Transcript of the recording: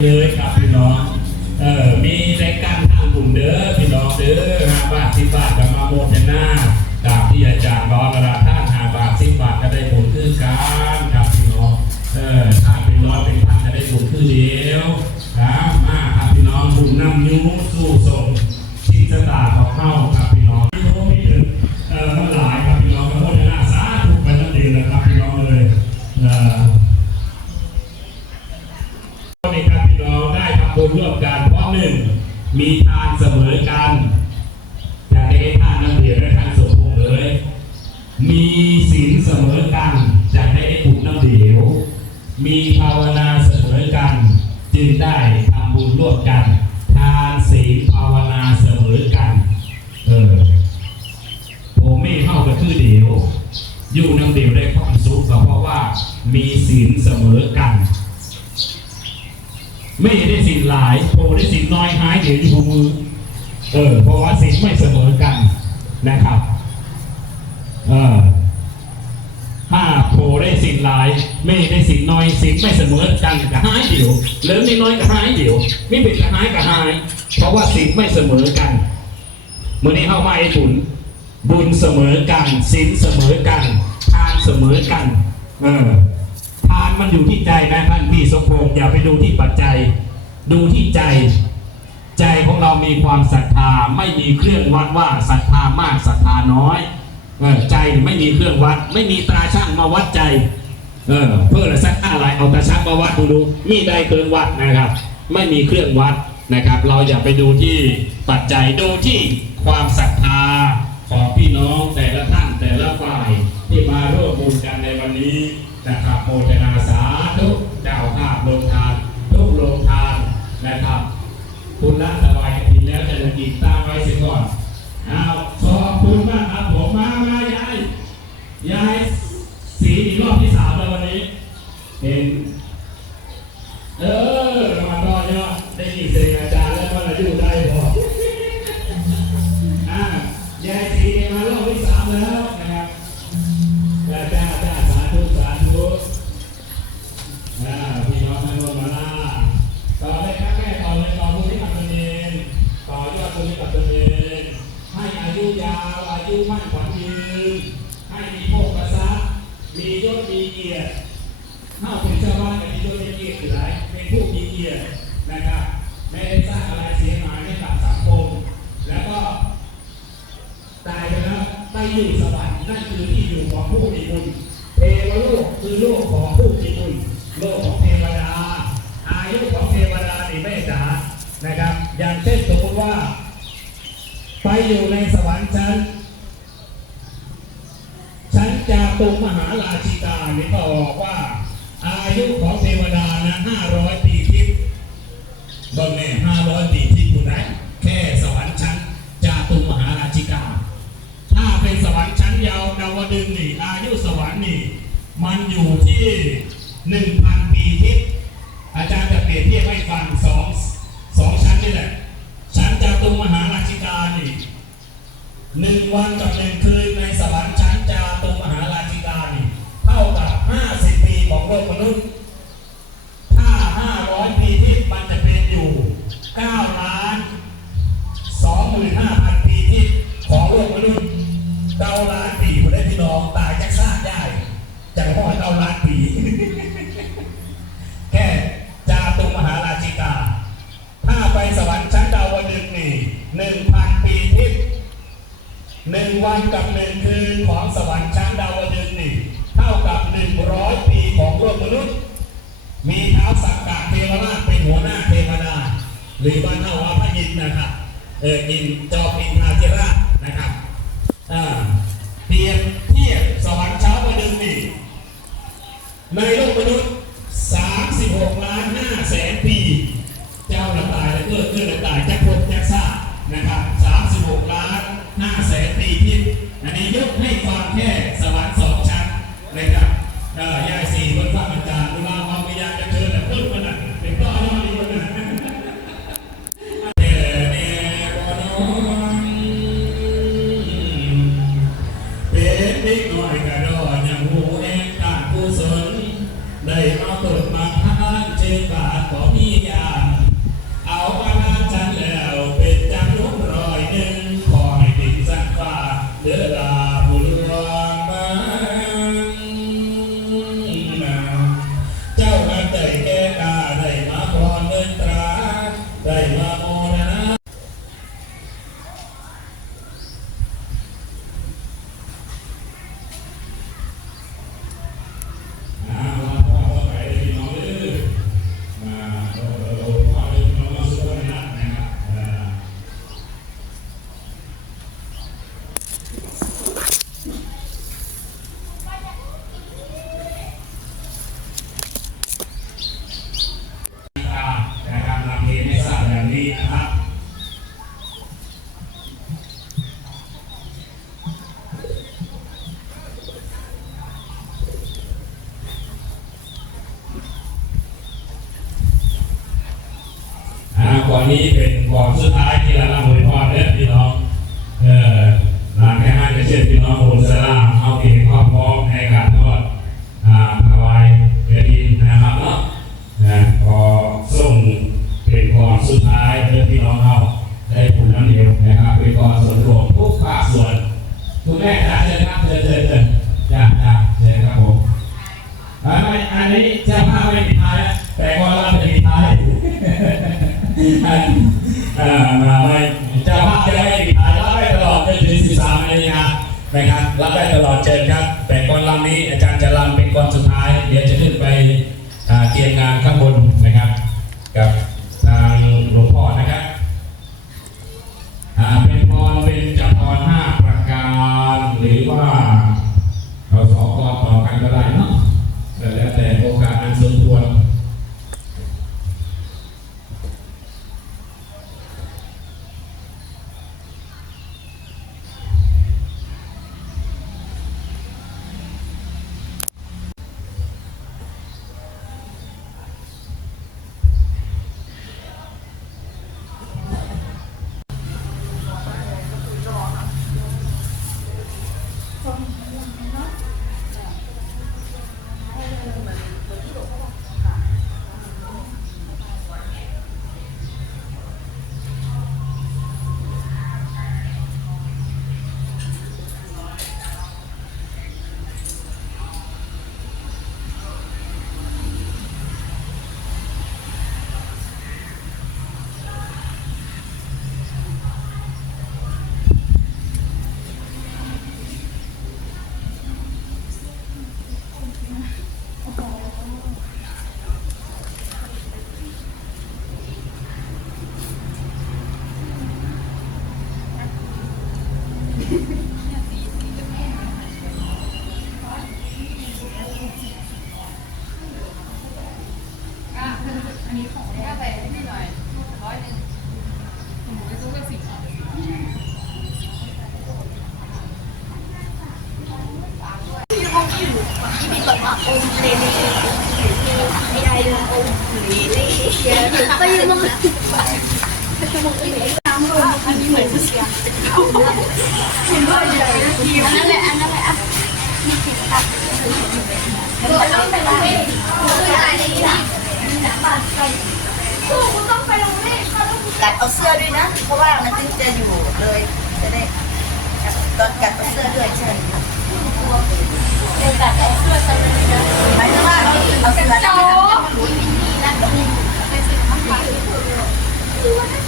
เลยครับพี่น้อง เออมีรายการทางกลุ่มเด้อพี่น้องเด้อหาบาทสิบบาทกับมาโมทนาตามที่อาจารย์ร้อนระท่านหาบาทสิบบาทก็ได้บุญคือกันครับพี่น้อง เออถ้าเป็นร้อยเป็นพันก็ได้บุญคือเดียวครับมาครับพี่น้องบุญนำยูสู้ส่งชิงสตาของเข้าครับ มีทานเสมอกันอยากได้ทานน้ำเดียวและทานสมพงษ์เลยมีศีลเสมอกันจะได้บุญน้ำเดียวมีภาวนาเสมอกัน จึงได้ทำบุญร่วมกัน ทานศีลภาวนาเสมอกัน เออผมไม่เข้ากับคือเดียว อยู่น้ำเดียวได้ความสุขก็เพราะว่ามีศีลเสมอกัน ไม่ได้สินหลายโพได้สินน้อยหายเดี๋ยวอยู่มือ เออเพราะว่าสินไม่เสมอกันนะครับเออถ้าโพได้สินหลาย ไม่ได้สินน้อยสินไม่เสมอกันกับหายเดี๋ยวเหลือนิดน้อยกับหายเดี๋ยวไม่เป็นกับหายกับหาย เพราะว่าสินไม่เสมอกันเมื่อนี้เข้ามาไอ้บุญบุญเสมอกันสินเสมอกันทานเสมอกัน เออทานมันอยู่ที่ใจนะท่าน มพงษ์อย่าไปดูที่ปัจจัย ดูที่ใจ ใจของเรามีความศรัทธาไม่มีเครื่องวัดว่าศรัทธามากศรัทธาน้อยเออใจไม่มีเครื่องวัด ไม่มีตราช่างมาวัดใจเออเพื่อละสักอะไรเอาตาช่างมาวัดดูดูมีใดเกินวัดนะครับ ไม่มีเครื่องวัดนะครับ เราอย่าไปดูที่ปัจจัยดูที่ความศรัทธาของพี่น้องแต่ละท่านแต่ละฝ่ายที่มาร่วมบุญกันในวันนี้นะครับโมทนาสาธุ เจ้าภาพลงทานทุกโรงทานนะครับคุณละสบาย เกียรติถ้าเป็นชาวบ้านกับที่โดนเกียรติหลายเป็นผู้มีเกียรตินะครับ ไม่ได้สร้างอะไรเสียหายให้กับสังคม แล้วก็ตายไปแล้วไปอยู่สวรรค์นั่นคือที่อยู่ของผู้มีบุญเทวโลกคือโลกของผู้มีบุญโลกของเทวดา อายุของเทวดาในี่ไม่จ๋านะครับ อย่างเช่นสมมติว่า ไปอยู่ในสวรรค์ชั้น อยู่ที่หนึ่งพันปีทิพย์อาจารย์จะเปรียบเทียบให้ฟังสองสองชั้นนี่แหละ ชั้นจาตุมหาราชิกานี่หนึ่งวันกับหนึ่งคืนในสวรรค์ชั้นจาตุมหาราชิกานี่เท่ากับ 50 ปีของโลกมนุษย์ ถ้า 500 ปีที่มันจะเป็นอยู่9ล้าน25,000 กับหนึ่งคืนของสวรรค์ชั้นดาวดึงส์นี่งเท่ากับหนึ่งร้อยปีของโลกมนุษย์ มีเท้าสักกะเทวราชเป็นหัวหน้าเทวดา หรือบ้านเท่าว่าพระอินทร์นะครับเอออินจอมอินทาธิราชนะครับอ่าเปรียบเทียบสวรรค์เช้าดาวดึงส์นี่งในโลกมนุษย์ ห่งการกุศลได้มาเปิดมาทานเชิญบาทขอนนี้เป็นก่อนสุดท้ายที่เราละมวยพรเนี่ยพี่น้องเออหลังจากนั้นจะเชิญพี่น้องอุสลามเอาเองก็พร้อมในการทอดอ่าถวายเวทีนะครับเนาะนะพอส่งเป็นก่อนสุดท้ายเพื่อพี่น้องเอาได้ผลน้ำเดียวนะครับเป็นก่อนส่วนรวมทุกภาคส่วนคุณแม่จ้าเชิญครับเชิญเชิญเชิญจ้าจ้าเชิญครับผมอันนี้จ้าภาไม่มีท้ายแต่ว่าเราจะมีท้าย อ่ามาไว้เจ้าภาพจะไม่มีท้ามรับได้ตลอดจนถึง13นาฬิกานะครับรับได้ตลอดเชิญครับ แต่ก่อนลำนี้อาจารย์จะลำเป็นก่อนสุดท้าย เดี๋ยวจะขึ้นไปเตรียมงานข้างบนนะครับครับทางหลวงพ่อนะครับอ่าเป็นพรเป็นจับพรห้าประการหรือว่า เราสองกอต่อกันก็ได้เนาะแต่แล้วแต่โอกาสอันสมควร อะ อันนี้ของได้ไปให้หน่อยร้อยหนึ่งหนูไปซื้อกับสิบที่แบบว่าอมเลนี่ไม่ได้เลยอมลีนี่ไปยืนมองน้ำรวมอันนี้เหมือนเสียงเห็นว่าใหญ่อันนั้นแหละอันนั้นแหละนี่คือครับตัวต้อไปโรงเรียนอะไรที่ดี กูต้องไปตรงนี้จัดเอาเสื้อด้วยนะ เพราะว่ามันถึงจะอยู่เลยจะได้ตอนกัดเอาเสื้อด้วยใช่กัดเอาเสื้อใช่ไหมหมายถึงว่าเอาเสื้อโจ๊กมีนี่นม่งที่